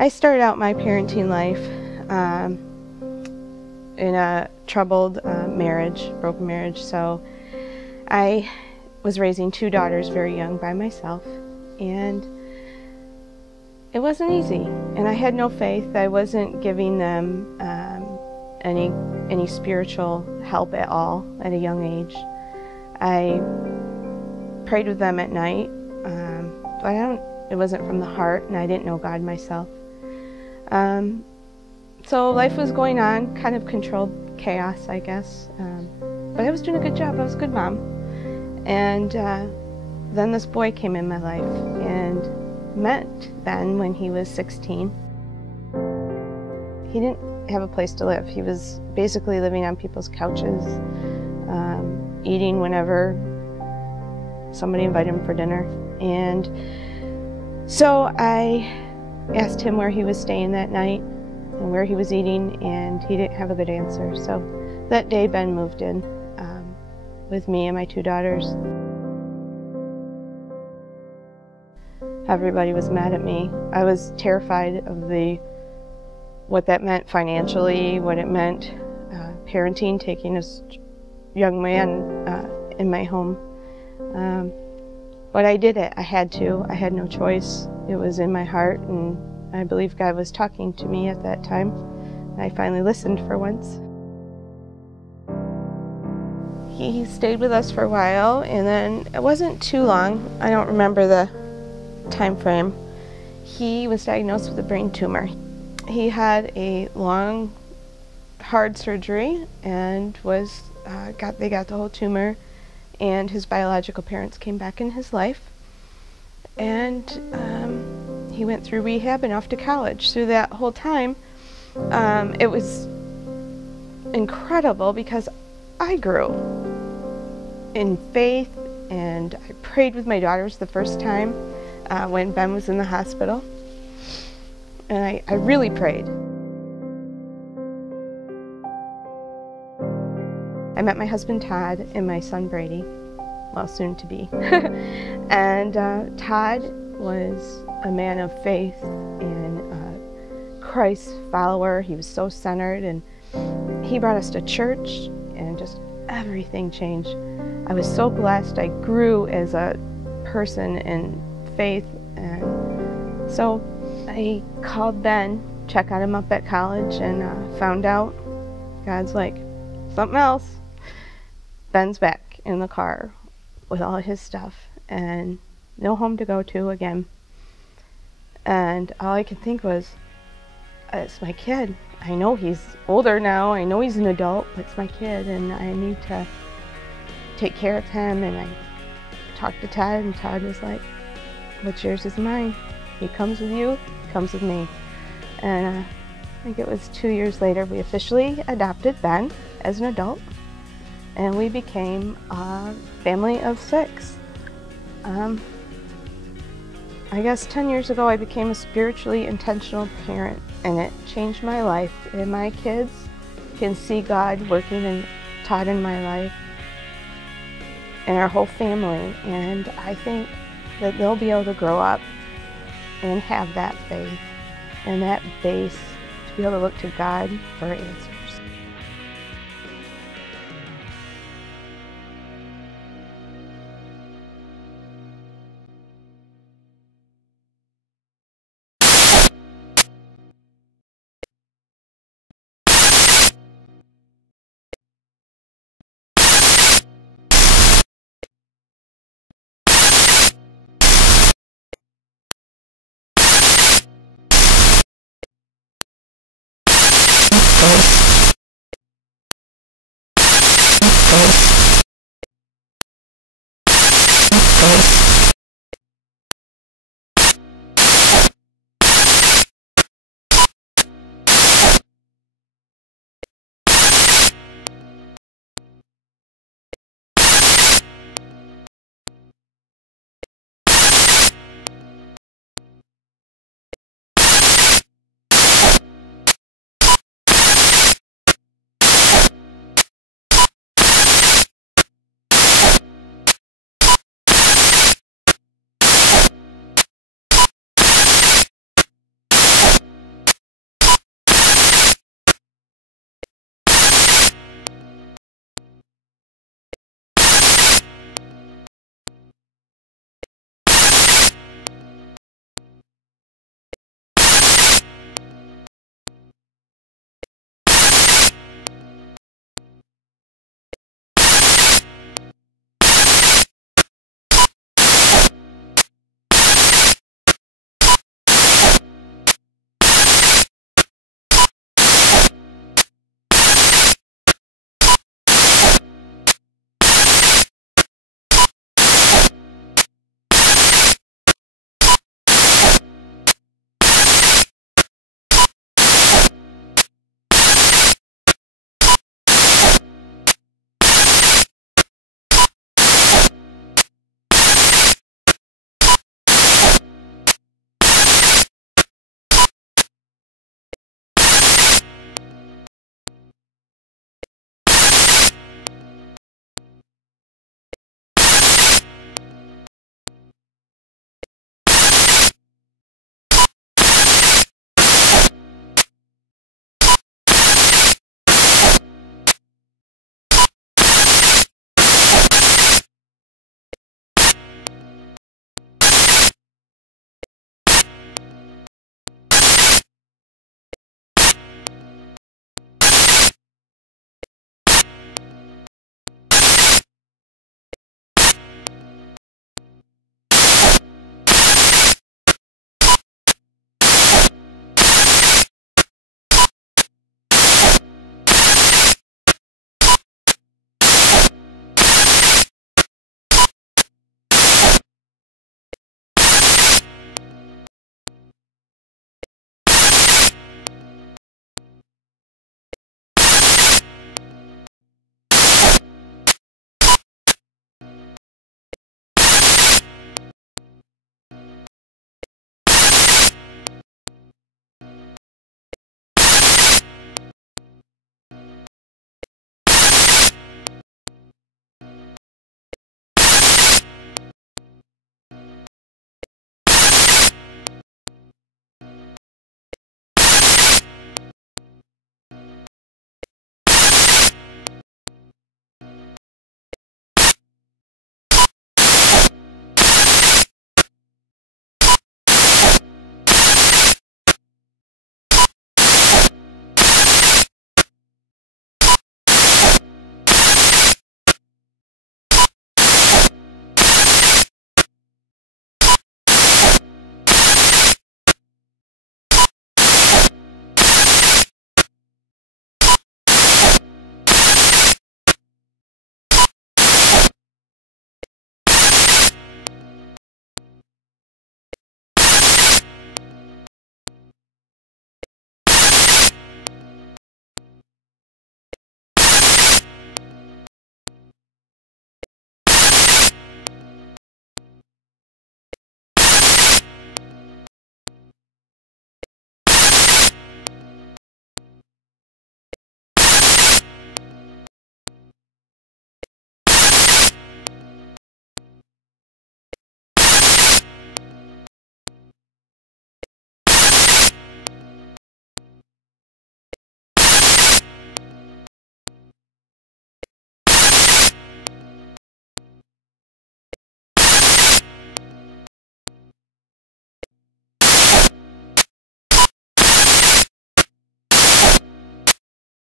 I started out my parenting life in a troubled marriage, broken marriage, so I was raising two daughters very young by myself, and it wasn't easy, and I had no faith. I wasn't giving them any spiritual help at all at a young age. I prayed with them at night, but it wasn't from the heart, and I didn't know God myself. So life was going on, kind of controlled chaos, I guess, but I was doing a good job. I was a good mom. And then this boy came in my life, and met Ben when he was 16. He didn't have a place to live. He was basically living on people's couches, eating whenever somebody invited him for dinner. And so I asked him where he was staying that night and where he was eating, and he didn't have a good answer. So that day Ben moved in with me and my two daughters. Everybody was mad at me. I was terrified of what that meant financially, what it meant parenting, taking this young man in my home. But I did it. I had to. I had no choice. It was in my heart, and I believe God was talking to me at that time. I finally listened for once. He stayed with us for a while, and then it wasn't too long. I don't remember the time frame. He was diagnosed with a brain tumor. He had a long, hard surgery and they got the whole tumor, and his biological parents came back in his life, and he went through rehab and off to college. Through that whole time, it was incredible because I grew in faith, and I prayed with my daughters the first time when Ben was in the hospital, and I really prayed. I met my husband Todd and my son Brady, well, soon to be. And Todd was a man of faith and a Christ follower. He was so centered, and he brought us to church, and just everything changed. I was so blessed. I grew as a person in faith, and so I called Ben, check on him up at college, and found out God's like, something else. Ben's back in the car with all his stuff and no home to go to again. And all I could think was, it's my kid. I know he's older now, I know he's an adult, but it's my kid, and I need to take care of him. And I talked to Todd, and Todd was like, what's yours is mine. He comes with you, he comes with me. And I think it was 2 years later we officially adopted Ben as an adult, and we became a family of 6. I guess 10 years ago I became a spiritually intentional parent, and it changed my life. And my kids can see God working in Todd in my life and our whole family, and I think that they'll be able to grow up and have that faith and that base to be able to look to God for answers. Oh.